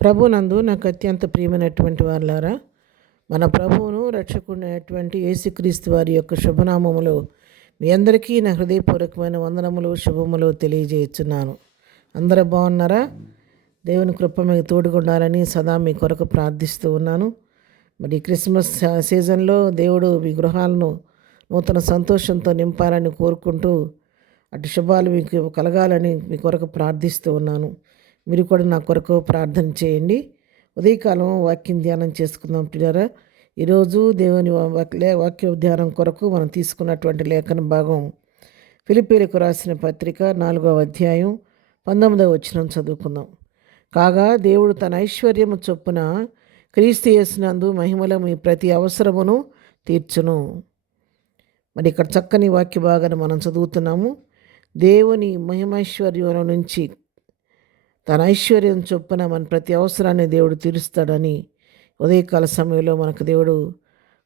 ప్రభునందు నాకు అత్యంత ప్రియమైనటువంటి వారులారా, మన ప్రభువును రక్షకుడైనటువంటి యేసుక్రీస్తు వారి యొక్క శుభనామములో మీ అందరికీ నా హృదయపూర్వకమైన వందనములు శుభములు తెలియజేస్తున్నాను. అందరూ బాగున్నారా? దేవుని కృప మీకు తోడుగుండాలని సదా మీ కొరకు ప్రార్థిస్తూ ఉన్నాను. మరి క్రిస్మస్ సీజన్లో దేవుడు మీ గృహాలను నూతన సంతోషంతో నింపాలని కోరుకుంటూ అటు శుభాలు మీకు కలగాలని మీ కొరకు ప్రార్థిస్తూ ఉన్నాను. మీరు కూడా నా కొరకు ప్రార్థన చేయండి. ఉదయకాలం వాక్యం ధ్యానం చేసుకుందాం ప్రియులారా. ఈరోజు దేవుని వాక్య ధ్యానం కొరకు మనం తీసుకున్నటువంటి లేఖన భాగం ఫిలిప్పీలకు రాసిన పత్రిక 4వ అధ్యాయం 19వ వచనం చదువుకుందాం. కాగా దేవుడు తన ఐశ్వర్యము చొప్పున క్రీస్తు యేసునందు మహిమలో మీ ప్రతి అవసరమును తీర్చును. మరి ఇక్కడ చక్కని వాక్య భాగాన్ని మనం చదువుతున్నాము. దేవుని మహిమైశ్వర్యం నుంచి తన ఐశ్వర్యం చొప్పున మన ప్రతి అవసరాన్ని దేవుడు తీరుస్తాడని ఉదయకాల సమయంలో మనకు దేవుడు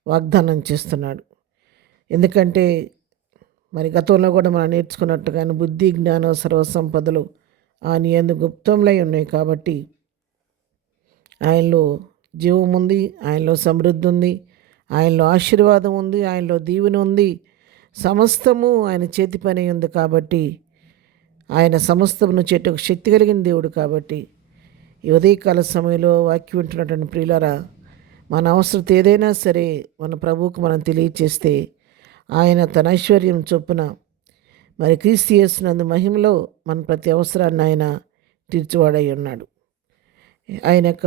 వాగ్దానం చేస్తున్నాడు. ఎందుకంటే మరి గతంలో కూడా మనం నేర్చుకున్నట్టుగానే బుద్ధి జ్ఞానం సర్వసంపదలు ఆయన యందు గుప్తంలై ఉన్నాయి. కాబట్టి ఆయనలో జీవం ఉంది, ఆయనలో సమృద్ధి ఉంది, ఆయనలో ఆశీర్వాదం ఉంది, ఆయనలో దీవెన ఉంది. సమస్తము ఆయన చేతి పని ఉంది. కాబట్టి ఆయన సమస్తమును చెట్టుకు శక్తి కలిగిన దేవుడు. కాబట్టి ఈ ఉదయకాల సమయంలో వాక్యం వింటున్నటువంటి ప్రియులారా, మన అవసరం ఏదైనా సరే మన ప్రభువుకు మనం తెలియచేస్తే ఆయన తన ఐశ్వర్యం చొప్పున మరి క్రీస్తు యేసునందు మహిమలో మన ప్రతి అవసరాన్ని ఆయన తీర్చివాడై ఉన్నాడు. ఆయన యొక్క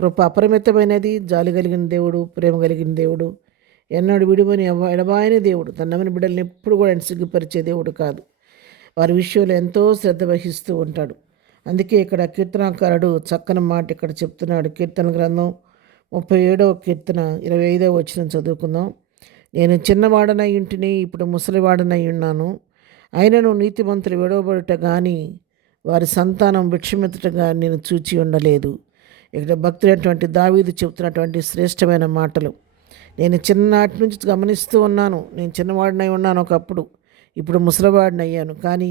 కృప అపరిమితమైనది. జాలి కలిగిన దేవుడు, ప్రేమ కలిగిన దేవుడు, ఎన్నడూ విడువని ఎడబాయని దేవుడు. తన నమ్మిన బిడ్డల్ని ఎప్పుడు కూడా ఆయన సిగ్గుపరిచే దేవుడు కాదు. వారి విషయంలో ఎంతో శ్రద్ధ వహిస్తూ ఉంటాడు. అందుకే ఇక్కడ కీర్తనాకారుడు చక్కని మాట ఇక్కడ చెప్తున్నాడు. కీర్తన గ్రంథం 37వ కీర్తన 25వ వచనం చదువుకుందాం. నేను చిన్నవాడనై ఇంటిని, ఇప్పుడు ముసలివాడనై ఉన్నాను. అయినను నీతిమంతులు విడవబడుట కానీ వారి సంతానం భిక్షమెత్తుటగా నేను చూచి ఉండలేదు. ఇక్కడ భక్తుడైనటువంటి దావీదు చెబుతున్నటువంటి శ్రేష్టమైన మాటలు. నేను చిన్ననాటి నుంచి గమనిస్తూ ఉన్నాను. నేను చిన్నవాడినై ఉన్నాను ఒకప్పుడు, ఇప్పుడు ముసలివాడిని అయ్యాను. కానీ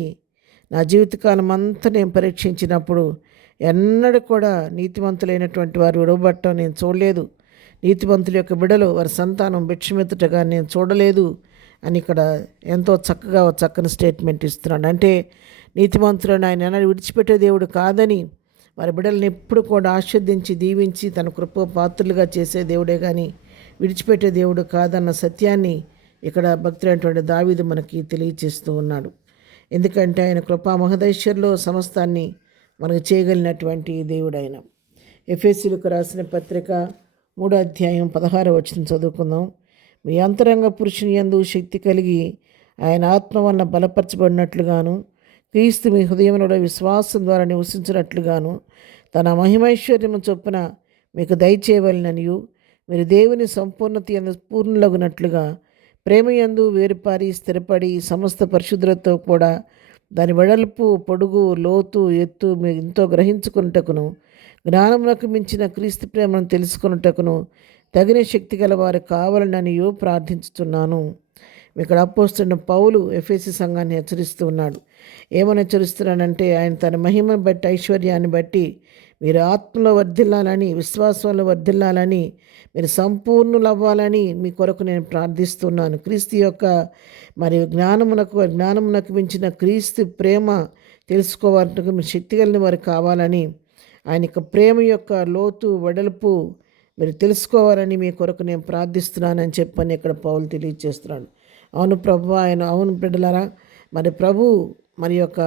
నా జీవితకాలం అంతా నేను పరీక్షించినప్పుడు ఎన్నడూ కూడా నీతిమంతులైనటువంటి వారు విడవబట్టడం నేను చూడలేదు. నీతిమంతుల యొక్క బిడలు వారి సంతానం భిక్షమెత్తుటగా నేను చూడలేదు అని ఇక్కడ ఎంతో చక్కగా చక్కని స్టేట్మెంట్ ఇస్తున్నాడు. అంటే నీతిమంతులను ఆయన ఎన్నడూ విడిచిపెట్టే దేవుడు కాదని, వారి బిడ్డలను ఎప్పుడు కూడా ఆస్వాదించి దీవించి తన కృప పాత్రలుగా చేసే దేవుడే కానీ విడిచిపెట్టే దేవుడు కాదన్న సత్యాన్ని ఇక్కడ భక్తుడైనటువంటి దావీదు మనకి తెలియచేస్తూ ఉన్నాడు. ఎందుకంటే ఆయన కృపా మహదైశ్వర్యంలో సమస్తాన్ని మనకు చేయగలిగినటువంటి దేవుడు ఆయన. ఎఫెసీయులకు రాసిన పత్రిక 3వ అధ్యాయం 16వ వచనం చదువుకుందాం. మీ అంతరంగ పురుషుని యందు శక్తి కలిగి ఆయన ఆత్మ వలన బలపరచబడినట్లుగాను, క్రీస్తు మీ హృదయంలో విశ్వాసం ద్వారా నివసించినట్లుగాను తన మహిమైశ్వర్యము చొప్పున మీకు దయచేయవలననియు, మీరు దేవుని సంపూర్ణత యందు పూర్ణులగునట్లుగా ప్రేమయందు వేరుపారి స్థిరపడి సమస్త పరిశుద్ధులతో కూడా దాని వెడల్పు, పొడుగు, లోతు, ఎత్తు మీరు ఎంతో గ్రహించుకున్నటకును, జ్ఞానమునకు మించిన క్రీస్తు ప్రేమను తెలుసుకున్నటకును తగిన శక్తి గల వారు కావాలననియో ప్రార్థించుతున్నాను. ఇక్కడ అపోస్తలుడైన పౌలు ఎఫెసీ సంఘాన్ని హెచ్చరిస్తూ ఉన్నాడు. ఏమని హెచ్చరిస్తున్నాడంటే, ఆయన తన మహిమను బట్టి, ఐశ్వర్యాన్ని బట్టి మీరు ఆత్మలో వర్ధిల్లాలని, విశ్వాసంలో వర్ధిల్లాలని, మీరు సంపూర్ణులవ్వాలని మీ కొరకు నేను ప్రార్థిస్తున్నాను. క్రీస్తు యొక్క మరి జ్ఞానమునకు మించిన క్రీస్తు ప్రేమ తెలుసుకోవాలంటే మీరు శక్తి కలిగిన వారు కావాలని, ఆయన యొక్క ప్రేమ యొక్క లోతు వెడల్పు మీరు తెలుసుకోవాలని మీ కొరకు నేను ప్రార్థిస్తున్నానని చెప్పని ఇక్కడ పౌలు తెలియజేస్తున్నాడు. అవును ప్రభు, ఆయన అవును బిడ్డలారా, మరి ప్రభు మరి యొక్క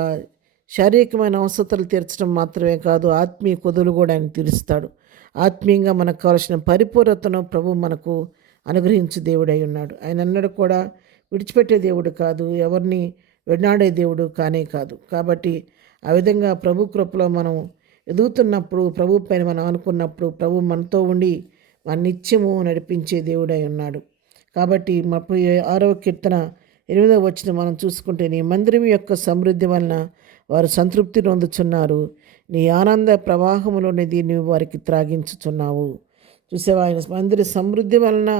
శారీరకమైన అవసరాలు తీర్చడం మాత్రమే కాదు, ఆత్మీయ కొదులు కూడా ఆయన తీరుస్తాడు. ఆత్మీయంగా మనకు కావాల్సిన పరిపూర్ణతను ప్రభు మనకు అనుగ్రహించే దేవుడై ఉన్నాడు. ఆయన అన్నడు కూడా విడిచిపెట్టే దేవుడు కాదు, ఎవరిని వెన్నాడే దేవుడు కానే కాదు. కాబట్టి ఆ విధంగా ప్రభు కృపలో మనం ఎదుగుతున్నప్పుడు, ప్రభు పైన మనం అనుకున్నప్పుడు ప్రభు మనతో ఉండి మన నిత్యము నడిపించే దేవుడై ఉన్నాడు. కాబట్టి 36వ కీర్తన 8వ వచనం మనం చూసుకుంటే, నీ మందిరం యొక్క సమృద్ధి వలన వారు సంతృప్తి నొందుచున్నారు, నీ ఆనంద ప్రవాహములోనిది నీవు వారికి త్రాగించుచున్నావు. చూసేవా, ఆయన మందిర సమృద్ధి వలన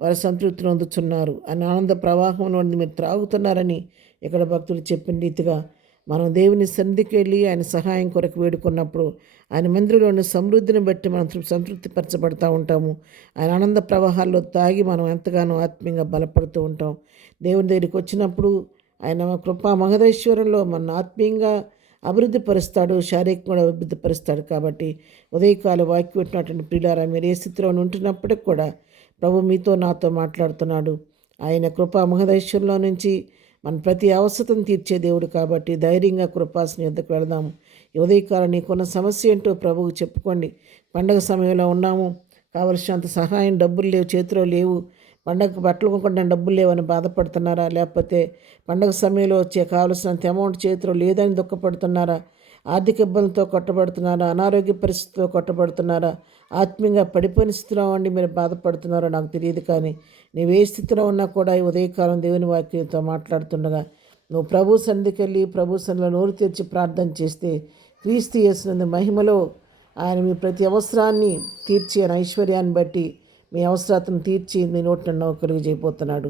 వారు సంతృప్తి నొందుచున్నారు అని ఆనంద ప్రవాహంలోని మీరు త్రాగుతున్నారని ఇక్కడ భక్తులు చెప్పిన రీతిగా మనం దేవుని సన్నిధికి వెళ్ళి ఆయన సహాయం కొరకు వేడుకున్నప్పుడు ఆయన మందిరంలోని సమృద్ధిని బట్టి మనం సంతృప్తిపరచబడతా ఉంటాము. ఆయన ఆనంద ప్రవాహాల్లో తాగి మనం ఎంతగానో ఆత్మీయంగా బలపడుతూ ఉంటాం. దేవుని దగ్గరికి వచ్చినప్పుడు ఆయన కృపా మహదేశ్వరంలో మన ఆత్మీయంగా అభివృద్ధి పరుస్తాడు, శారీరకంగా కూడా అభివృద్ధి పరుస్తాడు. కాబట్టి ఉదయకాల వాక్యం పెట్టినటువంటి ప్రియులారా, మీరు ఏ స్థితిలో ఉంటున్నప్పటికి కూడా ప్రభు మీతో నాతో మాట్లాడుతున్నాడు. ఆయన కృపా మహదేశ్వరంలో నుంచి మన ప్రతి అవసరం తీర్చే దేవుడు కాబట్టి ధైర్యంగా కృపాసన యుద్ధకు వెళదాము. ఈ ఉదయకాలం నీకున్న సమస్య ఏంటో ప్రభువుకు చెప్పుకోండి. పండగ సమయంలో ఉన్నాము, కావలసినంత సహాయం డబ్బులు లేవు, చేతిలో లేవు, పండగకు బట్టలు కొనుక్కుంటే డబ్బులు లేవని బాధపడుతున్నారా? లేకపోతే పండగ సమయంలో వచ్చే కావలసినంత అమౌంట్ చేతిలో లేదని దుఃఖపడుతున్నారా? ఆర్థిక ఇబ్బందులతో కొట్టబడుతున్నారా? అనారోగ్య పరిస్థితితో కొట్టబడుతున్నారా? ఆత్మీయంగా పడిపోయిన స్థితిలో ఉండి మీరు బాధపడుతున్నారో నాకు తెలియదు. కానీ నీవు ఏ స్థితిలో ఉన్నా కూడా ఈ ఉదయకాలం దేవుని వాక్యంతో మాట్లాడుతుండగా నువ్వు ప్రభు సన్నిధికి వెళ్ళి ప్రభు సన్నిధిలో నోరు తెరిచి ప్రార్థన చేస్తే క్రీస్తు యేసునందు మహిమలో ఆయన మీ ప్రతి అవసరాన్ని తీర్చి ఆయన ఐశ్వర్యాన్ని బట్టి మీ అవసరాలను తీర్చి మీ నోటిని నౌకరుగా చేయబోతున్నాడు.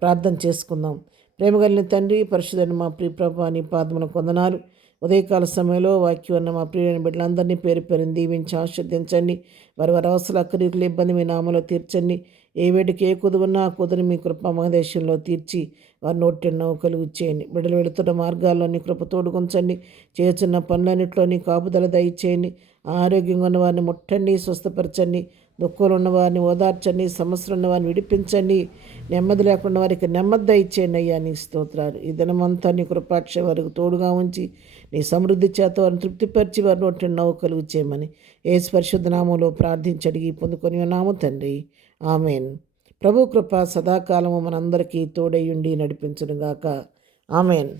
ప్రార్థన చేసుకుందాం. ప్రేమగలిగిన తండ్రి, పరిశుద్ధుడైన మా ప్రియ ప్రభువా, నీ పాదములకు వందనాలు. ఉదయకాల సమయంలో వాక్యం ఉన్న మా ప్రియమైన బిడ్డలందరినీ పేరు పేరుని దీవించి ఆశీర్వదించండి. వారి అవసరాల అక్కడికి ఇబ్బంది మీ నామలో తీర్చండి. ఏ వేడికి ఏ కుదువున్నా ఆ కుదురు మీ కృప మహదేశంలో తీర్చి వారి నోటి నౌకలు ఇచ్చేయండి. బిడ్డలు వెళుతున్న మార్గాల్లో నీ కృప తోడుకొంచండి. చేస్తున్న పనులన్నింటిలో నీ కాపుదల దయచేయండి. ఆరోగ్యంగా ఉన్న వారిని ముట్టండి, స్వస్థపరచండి. దుఃఖంలో ఉన్నవారిని ఓదార్చండి, సమస్యలు ఉన్నవారిని విడిపించండి. నెమ్మది లేకుండా వారికి నెమ్మది దయచేయండి అయ్యా. నీ స్తోత్రాలు. ఈ దినమంతా నీ కృపాక్ష వారికి తోడుగా ఉంచి నీ సమృద్ధి చేత వారిని తృప్తిపరిచి వారి నోటి నవ్వు చేయమని యేసు పరిశుద్ధ నామంలో ప్రార్థించి అడిగి పొందుకొని ఉన్నాము తండ్రి. ఆమెన్. ప్రభు కృప సదాకాలము మనందరికీ తోడయుండి నడిపించునుగాక. ఆమెన్.